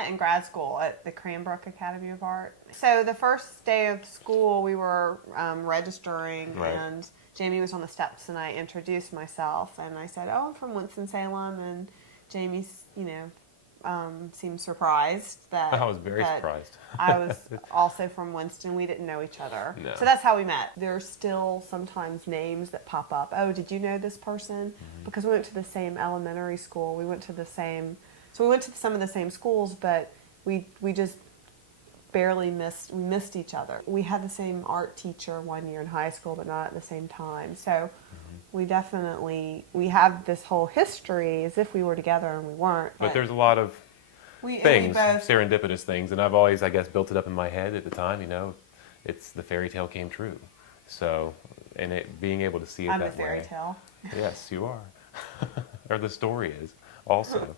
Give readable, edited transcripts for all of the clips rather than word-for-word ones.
met in grad school at the Cranbrook Academy of Art. So the first day of school, we were registering, Right. and Jamie was on the steps, and I introduced myself, and I said, "Oh, I'm from Winston-Salem," and Jamie, seemed surprised that I was very that surprised. I was also from Winston. We didn't know each other. No. So that's how we met. There's still sometimes names that pop up. Oh, did you know this person? Mm-hmm. Because we went to the same elementary school. We went to some of the same schools, but we just barely missed each other. We had the same art teacher one year in high school, but not at the same time. So we have this whole history as if we were together and we weren't. But there's a lot of we things, both, serendipitous things, and I've always, I guess, built it up in my head at the time, it's the fairy tale came true. So, and it being able to see it I'm that the fairy way. tale. Yes, you are. Or the story is also.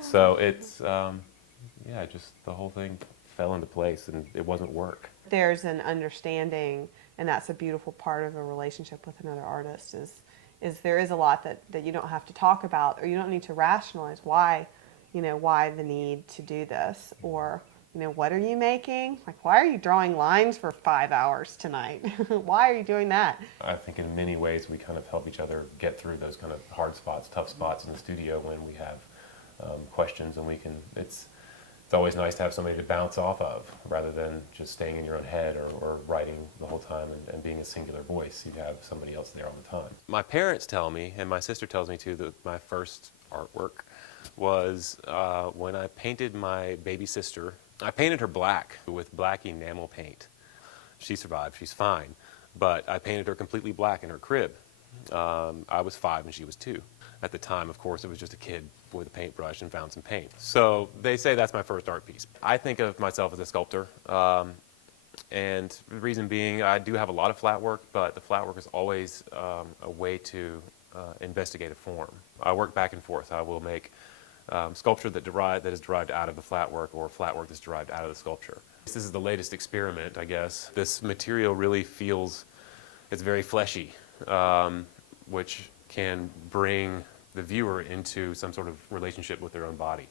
So it's, just the whole thing fell into place, and it wasn't work. There's an understanding, and that's a beautiful part of a relationship with another artist, is there is a lot that you don't have to talk about, or you don't need to rationalize why the need to do this, or what are you making? Like, why are you drawing lines for 5 hours tonight? Why are you doing that? I think in many ways we kind of help each other get through those kind of hard spots, tough spots in the studio when we have questions, and it's always nice to have somebody to bounce off of rather than just staying in your own head or writing the whole time and being a singular voice. You have somebody else there all the time. My parents tell me, and my sister tells me too, that my first artwork was when I painted my baby sister. I painted her black with black enamel paint. She survived, she's fine, but I painted her completely black in her crib. I was 5 and she was 2. At the time, of course, it was just a kid with a paintbrush and found some paint. So they say that's my first art piece. I think of myself as a sculptor, and the reason being I do have a lot of flat work, but the flat work is always a way to investigate a form. I work back and forth. I will make sculpture that is derived out of the flat work, or flat work that's derived out of the sculpture. This is the latest experiment, I guess. This material really feels, it's very fleshy, which can bring the viewer into some sort of relationship with their own body,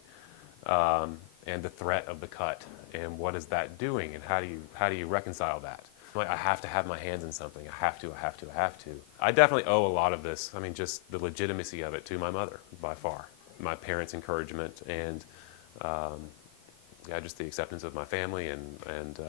and the threat of the cut, and what is that doing, and how do you reconcile that? Like, I have to have my hands in something. I have to. I definitely owe a lot of this, just the legitimacy of it, to my mother, by far. My parents' encouragement, and just the acceptance of my family and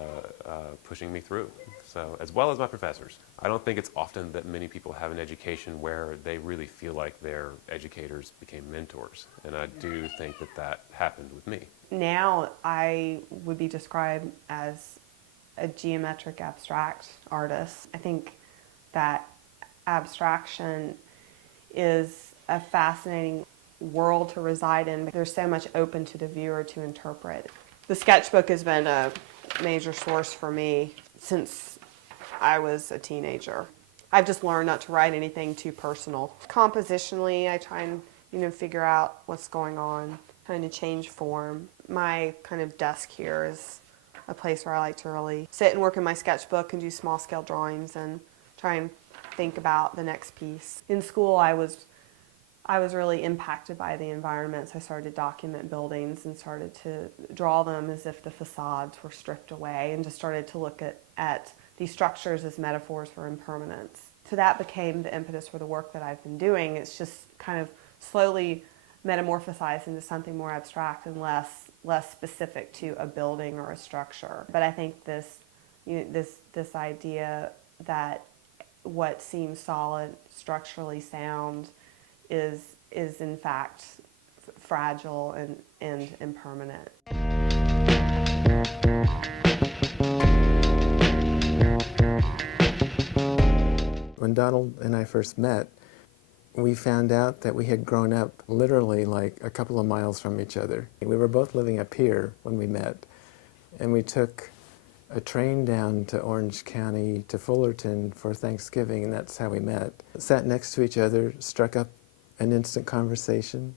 pushing me through. So, as well as my professors. I don't think it's often that many people have an education where they really feel like their educators became mentors, and I do think that happened with me. Now I would be described as a geometric abstract artist. I think that abstraction is a fascinating world to reside in. There's so much open to the viewer to interpret. The sketchbook has been a major source for me since I was a teenager. I've just learned not to write anything too personal. Compositionally, I try and figure out what's going on, trying to change form. My kind of desk here is a place where I like to really sit and work in my sketchbook and do small scale drawings and try and think about the next piece. In school, I was really impacted by the environment, so I started to document buildings and started to draw them as if the facades were stripped away, and just started to look at these structures as metaphors for impermanence. So that became the impetus for the work that I've been doing. It's just kind of slowly metamorphosized into something more abstract and less specific to a building or a structure. But I think this idea that what seems solid, structurally sound, is in fact fragile and impermanent. When Donald and I first met, we found out that we had grown up literally like a couple of miles from each other. We were both living up here when we met, and we took a train down to Orange County to Fullerton for Thanksgiving, and that's how we met. Sat next to each other, struck up an instant conversation.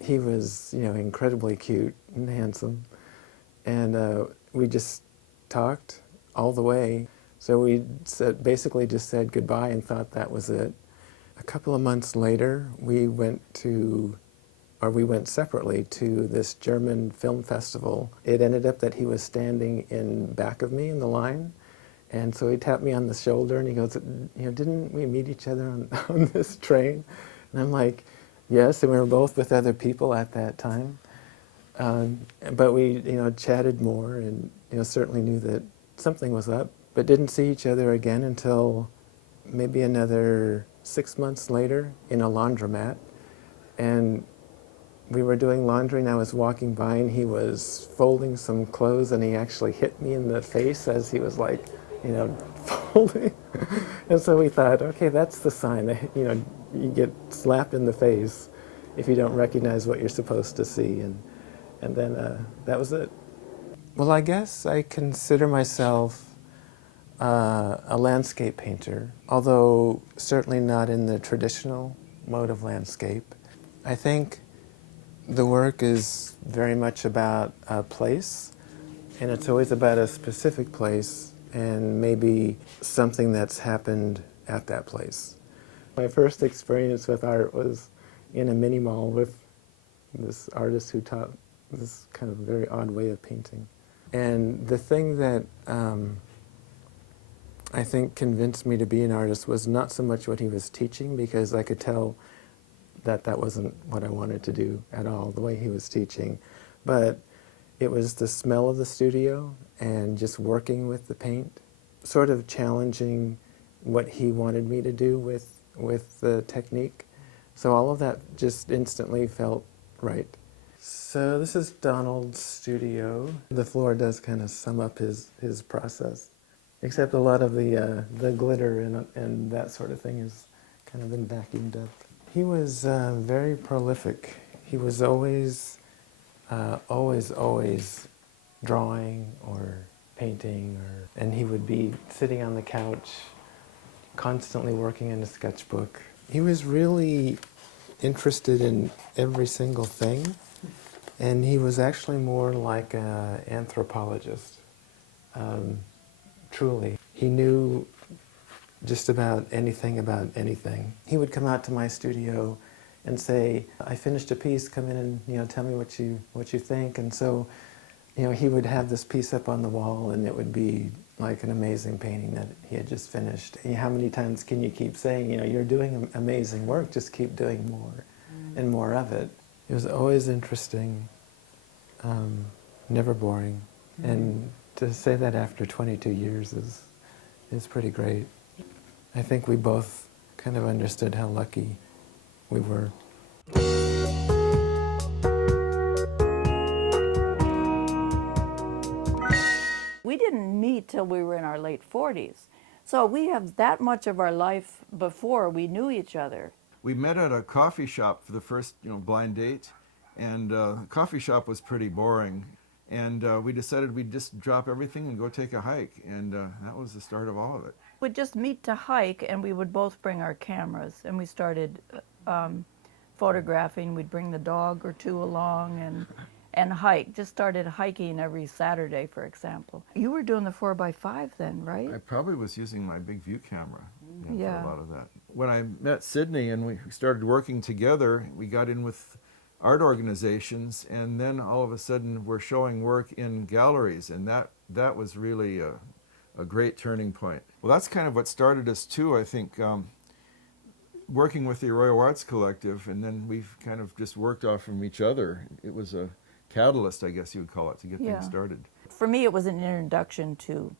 He was, incredibly cute and handsome, and we just talked all the way. So we basically just said goodbye and thought that was it. A couple of months later, we went to or we went separately to this German film festival. It ended up that he was standing in back of me in the line, and so he tapped me on the shoulder and he goes, didn't we meet each other on this train? And I'm like, yes, and we were both with other people at that time. But we, chatted more and, certainly knew that something was up, but didn't see each other again until maybe another 6 months later in a laundromat. And we were doing laundry and I was walking by and he was folding some clothes and he actually hit me in the face as he was like, folding. And so we thought, okay, that's the sign that, you get slapped in the face if you don't recognize what you're supposed to see. And then that was it. Well, I guess I consider myself a landscape painter, although certainly not in the traditional mode of landscape. I think the work is very much about a place, and it's always about a specific place and maybe something that's happened at that place. My first experience with art was in a mini mall with this artist who taught this kind of very odd way of painting. And the thing that I think convinced me to be an artist was not so much what he was teaching, because I could tell that that wasn't what I wanted to do at all, the way he was teaching, but it was the smell of the studio and just working with the paint, sort of challenging what he wanted me to do with the technique. So all of that just instantly felt right. So this is Donald's studio. The floor does kind of sum up his process, except a lot of the glitter and that sort of thing has kind of been vacuumed up. He was very prolific. He was always drawing or painting, and he would be sitting on the couch, constantly working in a sketchbook. He was really interested in every single thing, and he was actually more like an anthropologist, truly. He knew just about anything. He would come out to my studio and say, I finished a piece, come in and tell me what you think. And so he would have this piece up on the wall and it would be like an amazing painting that he had just finished. How many times can you keep saying, you're doing amazing work, just keep doing more and more of it. It was always interesting, never boring. And to say that after 22 years is pretty great. I think we both kind of understood how lucky we were. We didn't meet till we were in our late 40s. So we have that much of our life before we knew each other. We met at a coffee shop for the first blind date, and the coffee shop was pretty boring. And we decided we'd just drop everything and go take a hike, and that was the start of all of it. We'd just meet to hike, and we would both bring our cameras, and we started photographing. We'd bring the dog or two along and hike. Just started hiking every Saturday, for example. You were doing the 4x5 then, right? I probably was using my big view camera Yeah. for a lot of that. When I met Cidne and we started working together, we got in with art organizations, and then all of a sudden we're showing work in galleries, and that was really a great turning point. Well, that's kind of what started us too, I think, working with the Arroyo Arts Collective, and then we've kind of just worked off from each other. It was a catalyst, I guess you would call it, to get things started. For me, it was an introduction to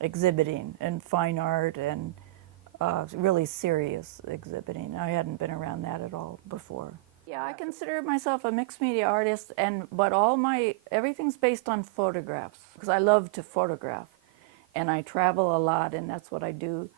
exhibiting and fine art and really serious exhibiting. I hadn't been around that at all before. Yeah, I consider myself a mixed media artist, but everything's based on photographs, because I love to photograph, and I travel a lot, and that's what I do.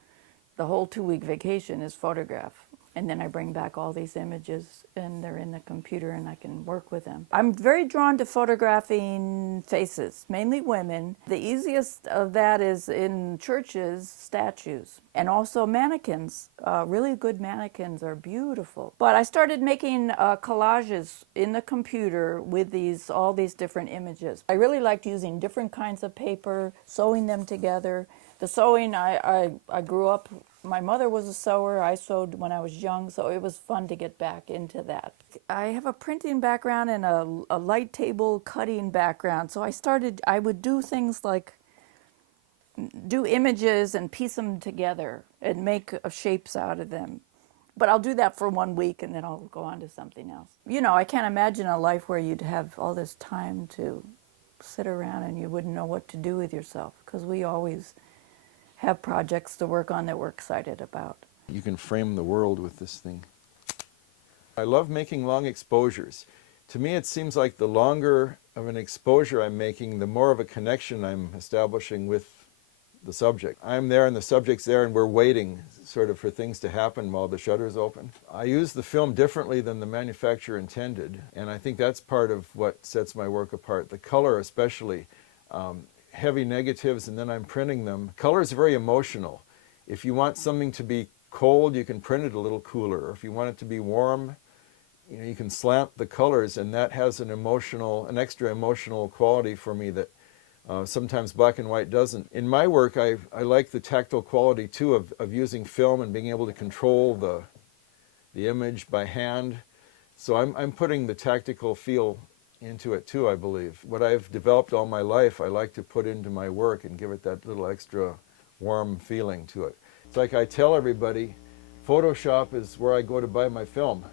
The whole 2-week vacation is photograph, and then I bring back all these images, and they're in the computer, and I can work with them. I'm very drawn to photographing faces, mainly women. The easiest of that is in churches, statues, and also mannequins. Really good mannequins are beautiful. But I started making collages in the computer with all these different images. I really liked using different kinds of paper, sewing them together. The sewing, I grew up My mother was a sewer. I sewed when I was young, so it was fun to get back into that. I have a printing background and a light table cutting background, so I would do things like do images and piece them together and make shapes out of them. But I'll do that for 1 week and then I'll go on to something else. You know, I can't imagine a life where you'd have all this time to sit around and you wouldn't know what to do with yourself, because we always have projects to work on that we're excited about. You can frame the world with this thing. I love making long exposures. To me, it seems like the longer of an exposure I'm making, the more of a connection I'm establishing with the subject. I'm there and the subject's there and we're waiting sort of for things to happen while the shutter's open. I use the film differently than the manufacturer intended, and I think that's part of what sets my work apart. The color especially, heavy negatives, and then I'm printing them. Color is very emotional. If you want something to be cold, you can print it a little cooler. Or if you want it to be warm, you know, you can slant the colors, and that has an extra emotional quality for me that sometimes black and white doesn't. In my work, I like the tactile quality too of using film and being able to control the image by hand. So I'm putting the tactical feel into it too, I believe. What I've developed all my life, I like to put into my work and give it that little extra warm feeling to it. It's like I tell everybody, Photoshop is where I go to buy my film.